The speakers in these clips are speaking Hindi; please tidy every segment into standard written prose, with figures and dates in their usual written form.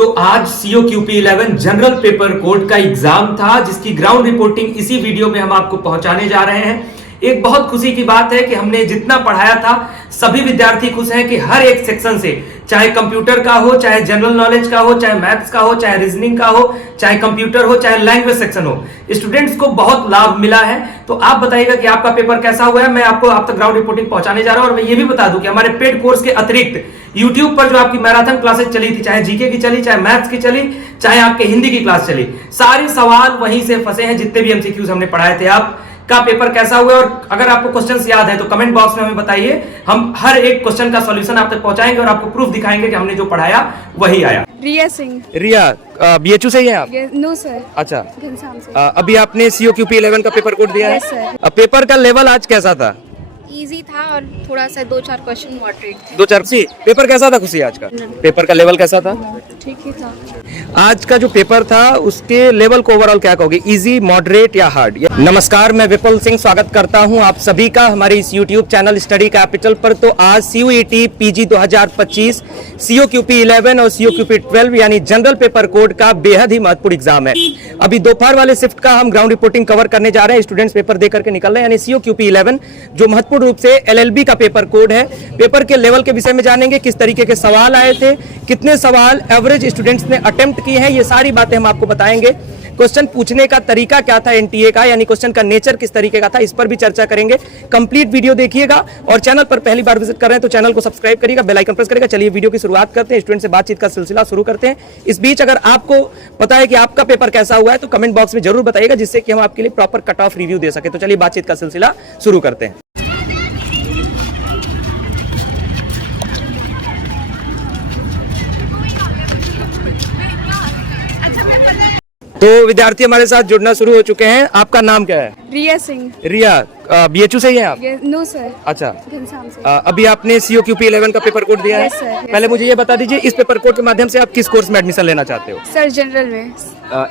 तो आज COQP11 जनरल पेपर कोड का एग्जाम था, जिसकी ग्राउंड रिपोर्टिंग इसी वीडियो में हम आपको पहुंचाने जा रहे हैं। एक बहुत खुशी की बात है कि हमने जितना पढ़ाया था सभी विद्यार्थी खुश हैं कि हर एक सेक्शन से, चाहे कंप्यूटर का हो, चाहे जनरल नॉलेज का हो, चाहे मैथ्स का हो, चाहे रीजनिंग का हो, चाहे कंप्यूटर हो, चाहे लैंग्वेज सेक्शन हो, स्टूडेंट्स को बहुत लाभ मिला है। तो आप बताइएगा कि आपका पेपर कैसा हुआ है। मैं आपको आप तक ग्राउंड रिपोर्टिंग पहुंचाने जा रहा हूं। और मैं ये भी बता दूं कि हमारे पेड कोर्स के अतिरिक्त यूट्यूब पर जो आपकी मैराथन क्लासेस चली थी, चाहे जीके की चली, चाहे मैथ्स की चली, चाहे आपके हिंदी की क्लास चली, सारे सवाल वहीं से फंसे हैं। जितने भी एमसीक्यूज हमने पढ़ाए थे, आप का पेपर कैसा हुआ, और अगर आपको क्वेश्चंस याद है तो कमेंट बॉक्स में हमें बताइए। हम हर एक क्वेश्चन का सॉल्यूशन आप तक पहुंचाएंगे और आपको प्रूफ दिखाएंगे कि हमने जो पढ़ाया वही आया। रिया सिंह। रिया, BHU से ही हैं आप? No sir. अच्छा, घनश्याम से। अभी आपने COQP11 का पेपर कोड दिया है? Yes sir. पेपर का लेवल आज कैसा था? इजी था और थोड़ा सा 2-4 क्वेश्चन मॉडरेट थे। 2-4 सी। पेपर कैसा था खुशी आज का? पेपर का लेवल कैसा था? ठीक ही था। आज का जो पेपर था उसके लेवल को ओवरऑल क्या कहोगे, इजी, मॉडरेट या हार्ड? नमस्कार, मैं विपुल सिंह स्वागत करता हूं आप सभी का हमारे इस YouTube चैनल स्टडी कैपिटल पर। तो आज CUET PG 2025 COQP11 और COQP12 यानी जनरल पेपर कोड का बेहद ही महत्वपूर्ण एग्जाम है। अभी दोपहर वाले शिफ्ट का हम ग्राउंड रिपोर्टिंग कवर करने जा रहे हैं। स्टूडेंट्स पेपर दे करके निकल रहे हैं, यानी COQP11 जो महत्वपूर्ण रूप से LLB का पेपर कोड है। पेपर के लेवल के विषय में जानेंगे, किस तरीके के सवाल आए थे, कितने सवाल एवरेज स्टूडेंट्स ने अटेम्प्ट किए हैं, ये सारी बातें हम आपको बताएंगे। क्वेश्चन पूछने का तरीका क्या था NTA का, यानी क्वेश्चन का नेचर किस तरीके का था, इस पर भी चर्चा करेंगे। कंप्लीट वीडियो देखिएगा और चैनल पर पहली बार विजिट कर रहे हैं तो चैनल को सब्सक्राइब करिएगा, बेल आइकन प्रेस करिएगा। चलिए वीडियो की शुरुआत करते हैं, स्टूडेंट से बातचीत का सिलसिला शुरू करते हैं। इस बीच अगर आपको पता है कि आपका पेपर कैसा हुआ है तो कमेंट बॉक्स में जरूर बताइएगा, जिससे कि हम आपके लिए प्रॉपर कट ऑफ रिव्यू दे सके। तो चलिए बातचीत का सिलसिला शुरू करते हैं। तो विद्यार्थी हमारे साथ जुड़ना शुरू हो चुके हैं। आपका नाम क्या है? रिया सिंह। रिया, BHU से ही हैं आप? No sir. अच्छा, घनश्याम से। अभी आपने COQP11 का पेपर कोड दिया है? यस सर, यस पहले मुझे ये बता दीजिए, इस पेपर कोड के माध्यम से आप किस कोर्स में एडमिशन लेना चाहते हो? सर जनरल में।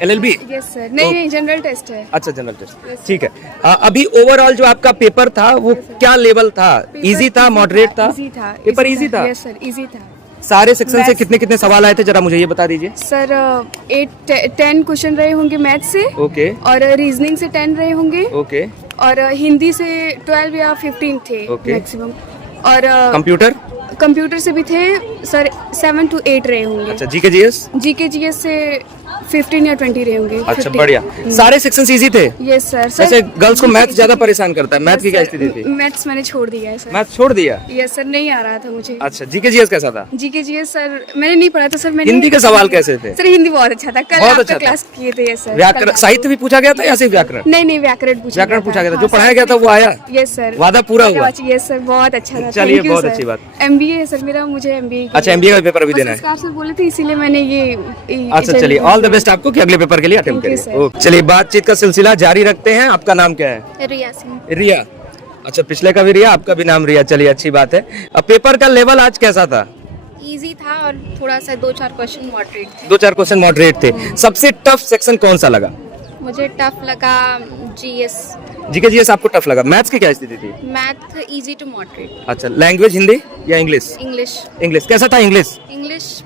LLB? Yes sir. नहीं, जनरल टेस्ट है। अच्छा, जनरल टेस्ट, ठीक है। अभी ओवरऑल जो आपका पेपर था वो क्या लेवल था? इजी था, मॉडरेट था? इजी था। पेपर इजी था? यस सर, इजी था। सारे सेक्शन से कितने कितने सवाल आए थे, जरा मुझे ये बता दीजिए। सर 8-10 क्वेश्चन रहे होंगे मैथ से। ओके। और रीजनिंग से 10 रहे होंगे। ओके। और हिंदी से 12 या 15 थे मैक्सिमम। और कंप्यूटर से भी थे सर 7 to 8 रहे होंगे। अच्छा, GK GS से 15 या 20 रहे होंगे। अच्छा, 15। बढ़िया। सारे सेक्शंस इजी थे? Yes sir. वैसे गर्ल्स को मैथ ज्यादा परेशान करता है, मैथ की क्या स्थिति थी? मैथ्स मैंने छोड़ दिया है सर। मैथ छोड़ दिया? यस सर, नहीं आ रहा था मुझे। अच्छा, GK GS कैसा था? GK GS सर मैंने नहीं पढ़ा था सर। मैंने हिंदी के सवाल कैसे थे? सर हिंदी बहुत अच्छा था, कल बहुत आपका अच्छा था। क्लास किए थे। Yes sir. व्याकरण, साहित्य भी पूछा गया था या सिर्फ व्याकरण? नहीं, व्याकरण पूछा गया था। जो पढ़ाया गया था वो आया? Yes sir. वादा पूरा हुआ? यस सर, बहुत अच्छा था। चलिए, बहुत अच्छी बात। MBA है सर मेरा, मुझे MBA। अच्छा, MBA का पेपर भी देना है? सर बोले थे, इसीलिए मैंने ये। अच्छा, चलिए, ऑल द बेस्ट आपको कि अगले पेपर के लिए अटेम्प्ट करिए। चलिए बातचीत का सिलसिला जारी रखते हैं। आपका नाम क्या है? रिया सिंह। रिया, अच्छा, पिछले का भी रिया, आपका भी नाम रिया। चलिए, अच्छी बात है। अब पेपर का लेवल आज कैसा था? इजी था और थोड़ा सा 2-4 क्वेश्चन मॉडरेट थे। 2-4 क्वेश्चन मॉडरेट थे। सबसे टफ सेक्शन कौन सा लगा? मुझे टफ लगा GS। GK GS आपको टफ लगा? मैथ्स की क्या स्थिति थी? Math easy to moderate. अच्छा, लैंग्वेज हिंदी या इंग्लिश? इंग्लिश कैसा था? इंग्लिश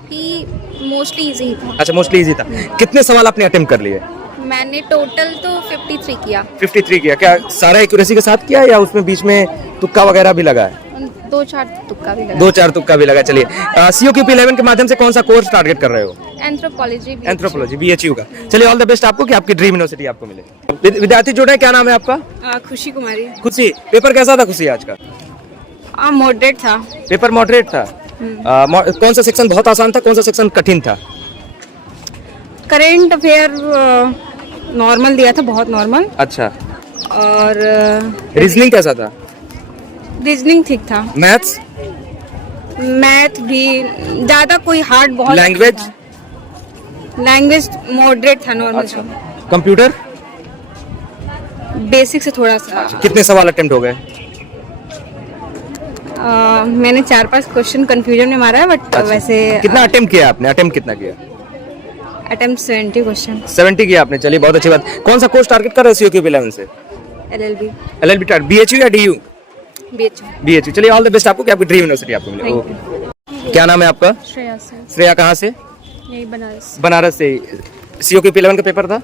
भी मोस्टली इजी ही था। अच्छा, मोस्टली इजी था। कितने सवाल आपने अटेम्प्ट कर लिए? मैंने टोटल तो 53 किया। 53 किया? क्या सारा एक्यूरेसी के साथ किया या उसमें बीच में तुक्का वगैरह भी लगा है? 2-4 तुक्का भी लगा। 2-4 तुक्का भी लगा। चलिए, COQP11 के माध्यम से कौन सा कोर्स टारगेट कर रहे हो? एंथ्रोपोलॉजी BHU का। चलिए, ऑल द बेस्ट आपको कि आपकी ड्रीम यूनिवर्सिटी आपको मिले। विद्यार्थी जुड़े हैं, क्या नाम है आपका? खुशी कुमारी। खुशी, पेपर कैसा था खुशी आज का? मॉडरेट था। पेपर मॉडरेट था? कौन सा सेक्शन बहुत आसान था, कौन सा सेक्शन कठिन था? करेंट अफेयर नॉर्मल दिया था, बहुत नॉर्मल। अच्छा। और रीजनिंग कैसा था? रीजनिंग ठीक था। मैथ भी ज्यादा कोई हार्ड बहुत। लैंग्वेज मॉडरेट था, नॉर्मल। अच्छा। कंप्यूटर बेसिक से थोड़ा सा। कितने सवाल अटेम्प्ट हो गए? मैंने 4-5 क्वेश्चन कंफ्यूजन में मारा है, बट वैसे। कितना अटेम्प्ट किया आपने? अटेम्प्ट कितना किया? Attempt 70 question. 70 किया आपने, चलिए बहुत अच्छी बात। कौन सा कोर्स टारगेट कर रहे हो COQP11 से? LLB target. BHU या DU? BHU। चलिए, ऑल द बेस्ट आपको कि आपकी ड्रीम यूनिवर्सिटी आपको मिले। क्या नाम है आपका? श्रेया। श्रेया कहाँ से? यही बनारस। बनारस से। COQP 11 का पेपर था,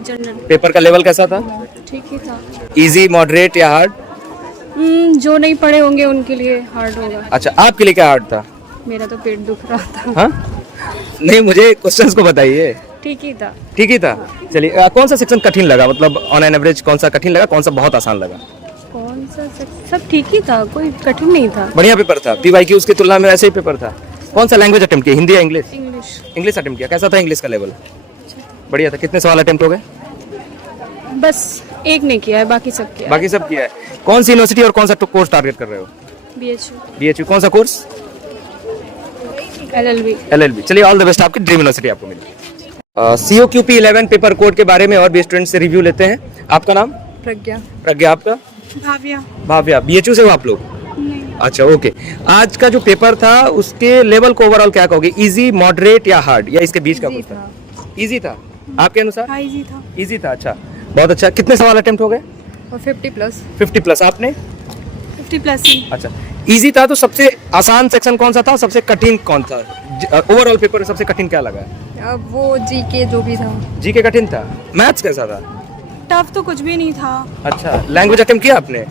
जनरल पेपर का लेवल कैसा था? ठीक ही था। इजी, मॉडरेट या हार्ड? जो नहीं पढ़े होंगे उनके लिए हार्ड होगा। अच्छा, आपके लिए क्या हार्ड था? मेरा तो पेट दुख रहा था। हाँ, नहीं, मुझे क्वेश्चंस को बताइए। ठीक ही था। ठीक ही था। चलिए, कौन सा सेक्शन कठिन लगा, मतलब ऑन एन एवरेज कौन सा कठिन लगा, कौन सा बहुत आसान लगा? कौन सा सब ठीक ही था, कोई कठिन नहीं था। बढ़िया पेपर था। PYQ की तुलना में ऐसे ही पेपर था। कौन सा लैंग्वेज अटेम्प्ट किया, हिंदी या इंग्लिश? इंग्लिश। इंग्लिश अटेम्प्ट किया। कैसा था इंग्लिश का लेवल? बढ़िया था। कितने सवाल अटेम्प्ट हो गए? बस एक नहीं किया है, बाकी सब किया है। बाकी सब किया है। कौन सी यूनिवर्सिटी और कौन सा कोर्स टारगेट कर रहे हो? BHU। कौन सा कोर्स? LLB। चलिए, ऑल द बेस्ट, आपकी ड्रीम यूनिवर्सिटी आपको मिले। COQP 11 पेपर कोड के बारे में और भी स्टूडेंट से रिव्यू लेते हैं। आपका नाम? प्रज्ञा। आपका? भाव्या। BHU से हो आप लोग? नहीं। अच्छा, ओके। आज का जो पेपर था उसके लेवल को ओवरऑल क्या कहोगे, इजी, मॉडरेट या हार्ड, या इसके बीच का कुछ था? इजी था। आपके अनुसार? हाँ, इजी था। इजी था। अच्छा, बहुत अच्छा। कितने सवाल अटेम्प्ट हो गए? 50 प्लस। आपने? 50+ ही। अच्छा, इजी था तो सबसे आसान सेक्शन कौन सा था, सबसे कठिन कौन था? ओवरऑल पेपर में सबसे कठिन क्या लगा? वो जीके जो भी था। जीके कठिन था। मैथ्स कैसा था? टफ तो कुछ भी नहीं था। अच्छा, लैंग्वेज अटेम्प्ट किया आपने?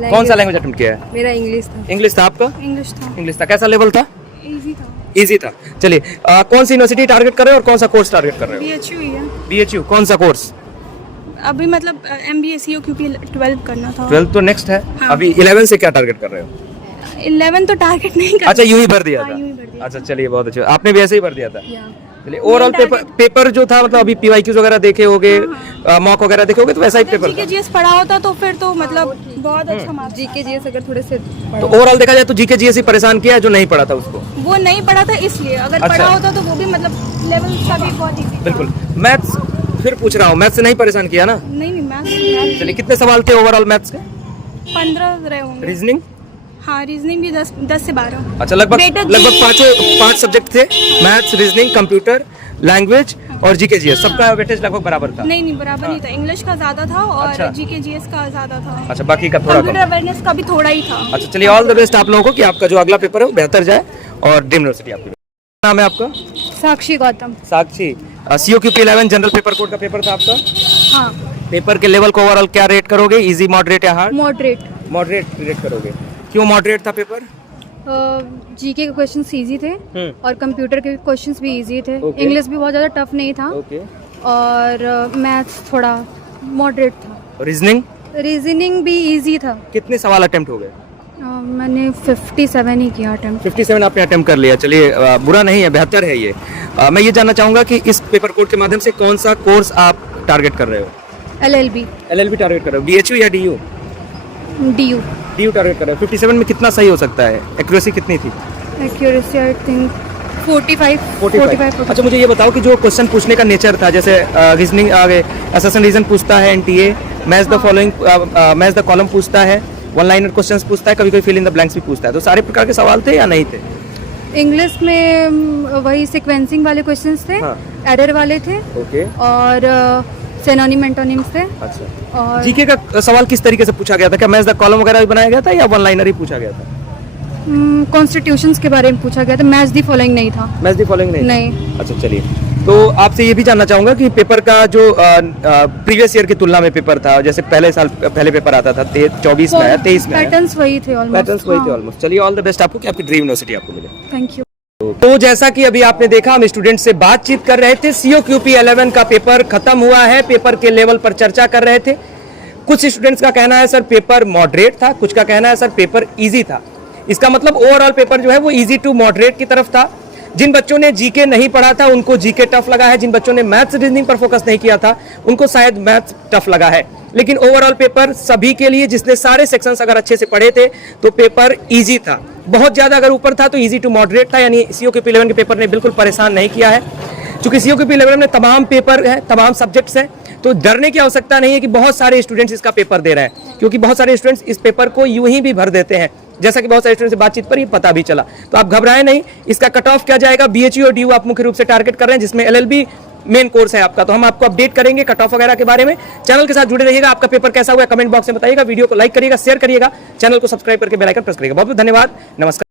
कौन सा लैंग्वेज अटेम्प्ट किया है? मेरा इंग्लिश था। इंग्लिश था आपका? इंग्लिश था। कैसा लेवल था? इजी था। चलिए, कौन सी यूनिवर्सिटी टारगेट कर रहे हो और कौन सा कोर्स टारगेट कर रहे हो? BHU ही है। BHU। कौन सा कोर्स? अभी मतलब MBA COQP 12 करना था। 12 तो नेक्स्ट है। हाँ। अभी 11 से क्या टारगेट कर रहे हो? 11 तो टारगेट नहीं कर। अच्छा, यूं ही भर दिया हाँ, था। यूं ही भर दिया। अच्छा, चलिए, बहुत अच्छा। आपने भी ऐसे ही भर दिया था? या। चलिए, ओवरऑल पेपर जो था, मतलब अभी PYQs वगैरह देखे होगे, मॉक वगैरह देखे होगे, तो वैसा ही पेपर था। जीके GS पढ़ा होता तो फिर तो मतलब बहुत अच्छा मार्क्स। जीके GS अगर थोड़े से तो ओवरऑल देखा जाए तो GK GS ही परेशान किया है, जो नहीं पढ़ा था उसको। वो नहीं पढ़ा था इसलिए, अगर अच्छा। पढ़ा होता तो वो भी मतलब लेवल का भी बहुत इजी था। बिल्कुल। मैथ्स फिर पूछ रहा हूँ, मैथ्स से नहीं परेशान किया ना? नहीं मैथ्स। चलिए, कितने सवाल थे ओवरऑल मैथ्स के? 15 रहे होंगे। रीजनिंग? हाँ, रीजनिंग भी 10 से 12। अच्छा, लगभग 5 सब्जेक्ट थे। मैथ्स, रीजनिंग, कंप्यूटर, लैंग्वेज और GK GS, सबका वेटेज लगभग बराबर था। नहीं बराबर नहीं था। इंग्लिश का ज्यादा था और अच्छा। GK GS का ज्यादा था। अच्छा, बाकी का थोड़ा कंप्यूटर कम। अवेयरनेस का भी थोड़ा ही था। अच्छा, चलिए, ऑल द बेस्ट आप लोगों को कि आपका जो अगला पेपर है वो बेहतर जाए और ड्रीम यूनिवर्सिटी आपकी। नाम है आपका? साक्षी गौतम। साक्षी। COQP 11 जनरल पेपर कोड का पेपर था आपका। हाँ, पेपर के लेवल को ओवरऑल क्या रेट करोगे, इजी, मॉडरेट या हार्ड? मॉडरेट रेट करोगे। क्यों मॉडरेट था पेपर? जीके के क्वेश्चंस इजी थे और कंप्यूटर के क्वेश्चंस भी इजी थे। ओके। इंग्लिश भी बहुत ज़्यादा टफ नहीं था ओके। और मैथ्स थोड़ा मॉडरेट था। रीजनिंग भी इजी था। कितने सवाल अटेम्प्ट हो गए? मैंने 57 ही किया अटेम्प्ट। 57 आपने अटेम्प्ट कर लिया। चलिए, बुरा नहीं है, बेहतर है ये। मैं ये जानना चाहूँगा कि इस पेपर कोड के माध्यम से कौन सा कोर्स आप टारगेट कर रहे हो? LLB टारगेट कर रहे हो। BHU या DU? DU टारगेट कर रहे हो। 57 में कितना सही हो सकता है? एक्यूरेसी कितनी थी? Accuracy I think 45। अच्छा, मुझे ये बताओ कि जो क्वेश्चन पूछने का नेचर था, जैसे रीजनिंग आगे असर्शन रीजन पूछता है, NTA match the following, match the column पूछता है, वन लाइनर क्वेश्चंस पूछता है, कभी कोई फिल इन द ब्लैंक्स भी पूछता है, तो सारे प्रकार के सवाल थे या नहीं थे? इंग्लिश में वही सीक्वेंसिंग वाले क्वेश्चंस थे, एरर वाले थे। ओके। और सिनोनिम एंटोनिम्स थे। अच्छा। और जीके का सवाल किस तरीके से पूछा गया था? क्या मैच द कॉलम वगैरह भी बनाया गया था या वन लाइनर ही पूछा गया था? कॉन्स्टिट्यूशंस के बारे में पूछा गया था। मैच दी फॉलोइंग नहीं था। मैच दी फॉलोइंग नहीं। अच्छा, चलिए, तो आपसे ये भी जानना चाहूंगा कि पेपर का जो प्रीवियस ईयर की तुलना में पेपर था, जैसे पहले पेपर आता था 24 में आया, 23 में आया, पैटर्न्स वही थे ऑलमोस्ट। चलिए, ऑल द बेस्ट आपको कि आपकी ड्रीम यूनिवर्सिटी आपको मिले। Thank you. तो जैसा कि अभी आपने देखा, हम स्टूडेंट से बातचीत कर रहे थे। COQP 11 का पेपर खत्म हुआ है, पेपर के लेवल पर चर्चा कर रहे थे। कुछ स्टूडेंट्स का कहना है सर पेपर मॉडरेट था, कुछ का कहना है सर पेपर इजी था। इसका मतलब ओवरऑल पेपर जो है वो इजी टू मॉडरेट की तरफ था। जिन बच्चों ने जीके नहीं पढ़ा था उनको जीके टफ लगा है, जिन बच्चों ने मैथ्स रीजनिंग पर फोकस नहीं किया था उनको शायद मैथ्स टफ लगा है। लेकिन ओवरऑल पेपर सभी के लिए, जिसने सारे सेक्शंस अगर अच्छे से पढ़े थे तो पेपर इजी था। बहुत ज्यादा अगर ऊपर था तो इजी टू मॉडरेट था, यानी COQP 11 के पेपर ने बिल्कुल परेशान नहीं किया है। चूंकि COQP 11 में तमाम पेपर है, तमाम सब्जेक्ट्स हैं, तो डरने की आवश्यकता नहीं है कि बहुत सारे स्टूडेंट्स इसका पेपर दे रहे हैं, क्योंकि बहुत सारे स्टूडेंट्स इस पेपर को यूं ही भी भर देते हैं, जैसा कि बहुत सारे स्टूडेंट्स से बातचीत पर ये पता भी चला। तो आप घबराएं नहीं, इसका कट ऑफ क्या जाएगा, BHU और DU आप मुख्य रूप से टारगेट कर रहे हैं, जिसमें LLB मेन कोर्स है आपका। तो हम आपको अपडेट करेंगे कट ऑफ वगैरह के बारे में। चैनल के साथ जुड़े रहिएगा। आपका पेपर कैसा हुआ कमेंट बॉक्स में बताइएगा, वीडियो को लाइक करिएगा, शेयर करिएगा, चैनल को सब्सक्राइब करके बेल आइकन प्रेस करिएगा। बहुत बहुत धन्यवाद, नमस्कार।